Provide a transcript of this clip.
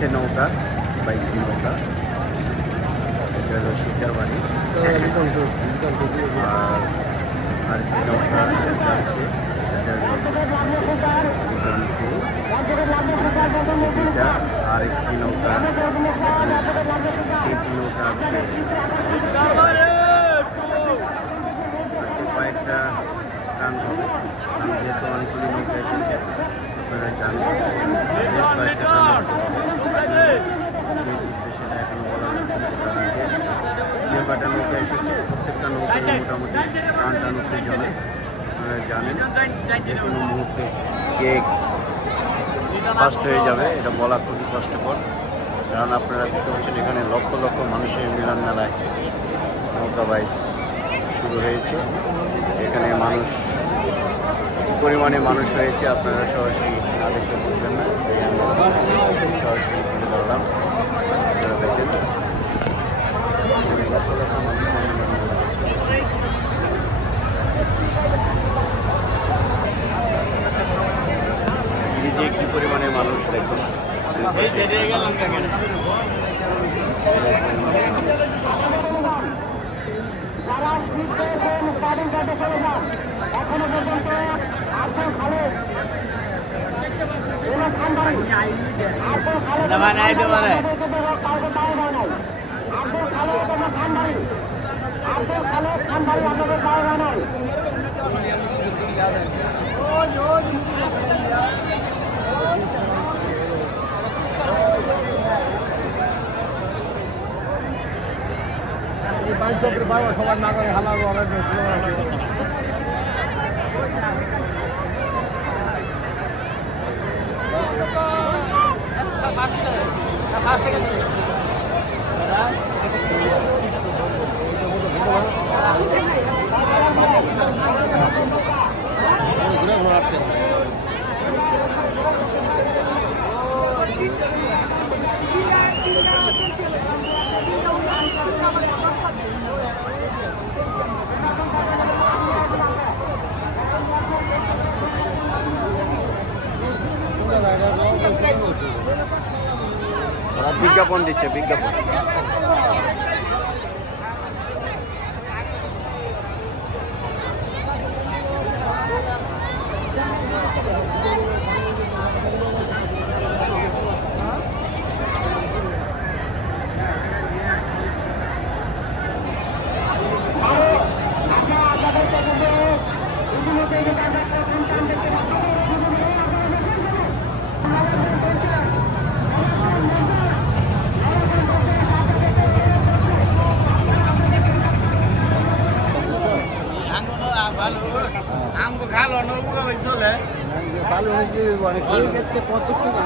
হচ্ছে নৌকা, বাইসের নৌকা। এটা হলো শিকার বাড়ি। আর আরেকটি নৌকা যাচ্ছে, এটা এটা আরেকটি নৌকা। তিনটি নৌকা আজকে কয়েকটা টান হবে, কারণ যেহেতু অনেকগুলি নৌকা এসেছে আপনারা জানেন, বেশ কয়েকটা টান সেটা এখন বলা যাচ্ছে না, কারণ বেশ যে কটা নৌকা এসেছে প্রত্যেকটা নৌকায় মোটামুটি টান উত্তেজনা। আপনারা জানেন যে কোনো মুহূর্তে কে ফার্স্ট হয়ে যাবে এটা বলা খুবই কষ্টকর, কারণ আপনারা দেখতে পাচ্ছেন এখানে লক্ষ লক্ষ মানুষের মিলন মেলায় নৌকা বাইচ শুরু হয়েছে। এখানে মানুষ পরিমাণে মানুষ হয়েছে আপনারা সরাসরি না দেখতে বুঝবেন না, আমি সরাসরি তুলে ধরলাম। আপনারা দেখেন লক্ষ লক্ষ মানুষের মিলন মেলা। যে কি পরিমাণে মানুষ দেখুন, এখনো পর্যন্ত সবার না করে হালার বিজ্ঞাপন দিচ্ছে, বিজ্ঞাপন। কত সুন্দর